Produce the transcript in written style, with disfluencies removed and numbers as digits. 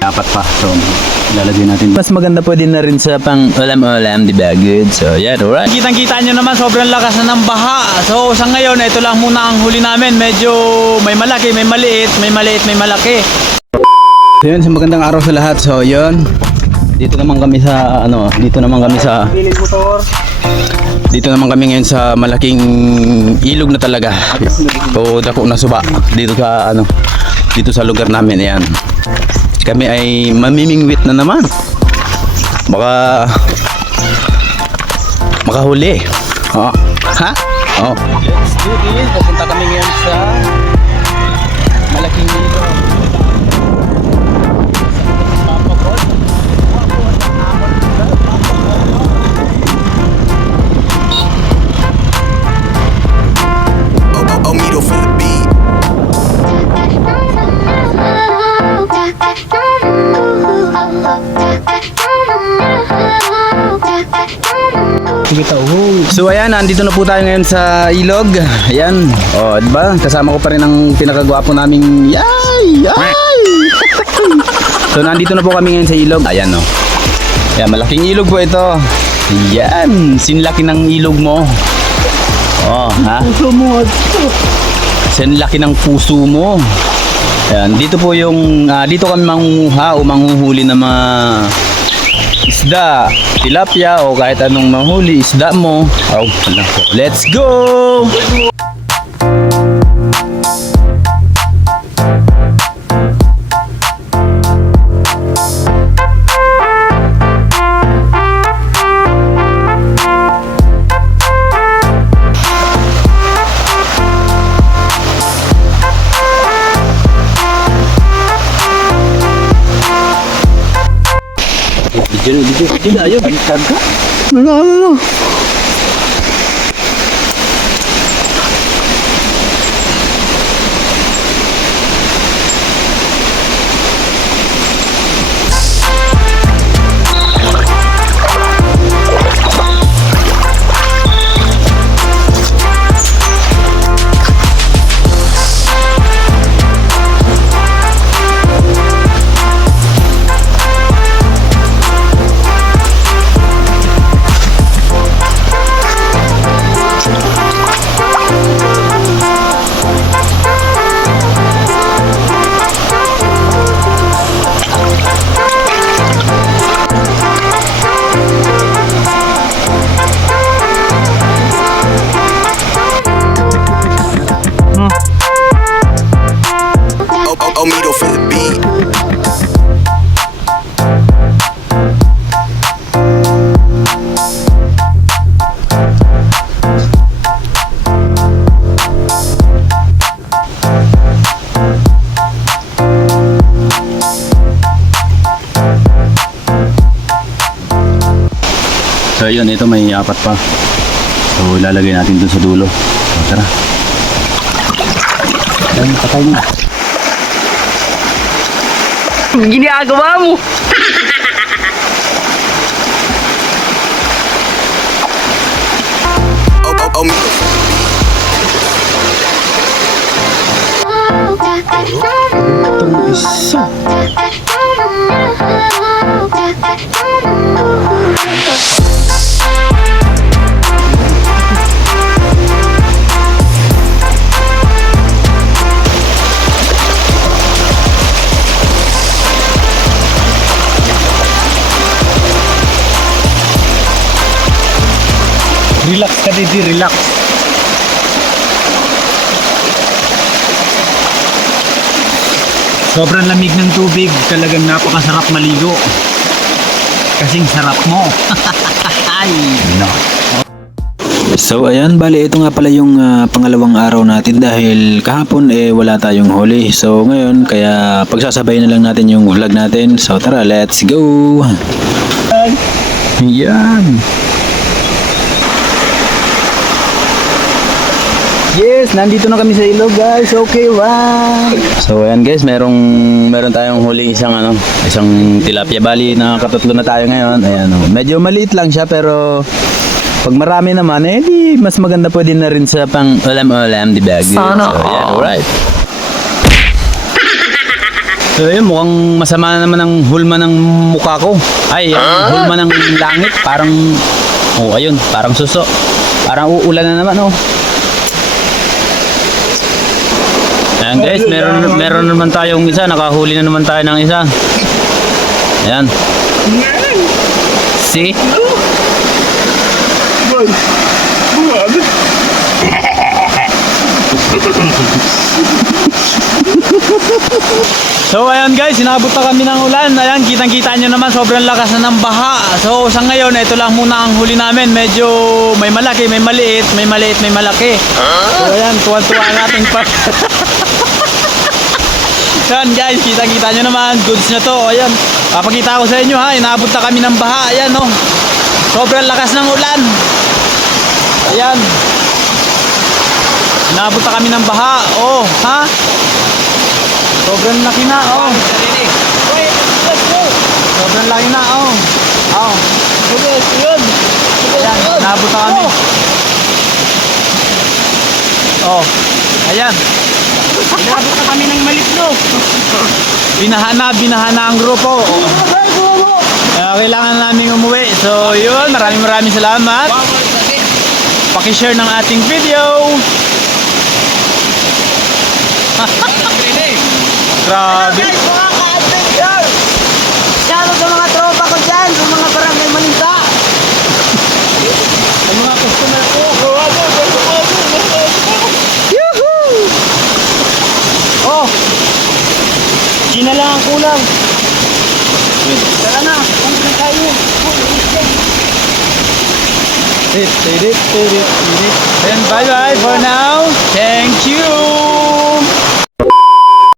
Dapat pa. So, ilalagay natin. Mas maganda po din na rin sa pang ulam-ulam, di ba? Good. So, yeah, alright. Kitang-kita nyo naman, sobrang lakas na ng baha. So, sa ngayon, ito lang muna ang huli namin. Medyo may malaki, may maliit, may maliit, may malaki. So, yun, so magandang araw sa lahat. So, yun. Dito naman kami sa, dito naman kami ngayon sa malaking ilog na talaga. O, dako na suba. Dito sa, dito sa lugar namin. Ayan. Kami ay mamimingwit na naman. Baka makahuli. Oh. Ha? Oh. Let's do this. Papunta kami ngayon sa malaking ilog. So ayan, nandito na po tayo ngayon sa ilog. Ayan, oh, diba? Kasama ko pa rin ang pinakagwapo naming yay! So nandito na po kami ngayon sa ilog. Ayan, oh. Ayan, malaking ilog po ito. Ayan, sinlaki ng ilog mo. Oh, ha? Puso mo. Sinlaki ng puso mo. Ayan, dito po yung dito kami manghuha o manghuhuli ng mga isda, tilapia o kahit anong mahuli isda mo. Oh, let's go! Dito ayo balikan ka. No. Omido for the beat. So yun, ito may apat pa. So ilalagay natin dun sa dulo. So tara. Ayan, patay na. Ginagawa mo! Itong isa. Relax ka dito, relax. Sobrang lamig ng tubig, talagang napakasarap maligo. Kasing sarap mo. Ay, no. So ayan, bali ito nga pala yung pangalawang araw natin dahil kahapon wala tayong huli. So ngayon, kaya pagsasabay na lang natin yung vlog natin. So tara, let's go! Yan! Yes, nandito na kami sa ilog, guys. Okay, wow. So ayan guys, meron tayong huli isang tilapia. Bali, nakakatatlo na tayo ngayon. Ayan, medyo maliit lang siya pero pag marami naman di mas maganda pwede na rin sa pang ulam-ulam, di ba? So yeah, alright. So yun, mukhang masama na naman ang hulma ng mukha ko. Ay, ang hulma ng langit. Parang, oh ayun, parang suso. Parang uulan na naman, oh. Ayan guys, meron naman tayong isa. Nakahuli na naman tayo ng isa. Ayan. See? So ayan guys, inabot na kami ng ulan. Ayan, kitang-kita nyo naman, sobrang lakas na ng baha. So sa ngayon, ito lang muna ang huli namin. Medyo may malaki, may maliit, may maliit, may malaki. So ayan, tuwan-tuwa ang ating pa. So ayan guys, kitang-kita nyo naman, goods na to. Ayan, papakita ko sa inyo ha, inabot na kami ng baha. Ayan oh, sobrang lakas ng ulan. Ayan, inabot na kami ng baha. Oh, ha? Sobrang laki na, oh. Sobrang laki na, oh. Oh. Yun. Ayan, nabot na kami. Oh. Ayan. Inabot na kami ng Malipno. Binaha na ang grupo. Kailangan namin umuwi. So, yun. Maraming salamat. Paki-share ng ating video. Grabe. Guys, mga ka-adventure! Shoutout sa mga tropa ko dyan, sa mga barangay Maninta. Ang mga customer ko. Yuhuu! Oh! Di na lang ang kulang. Tara na, kung na tayo. And bye-bye for now. Thank you.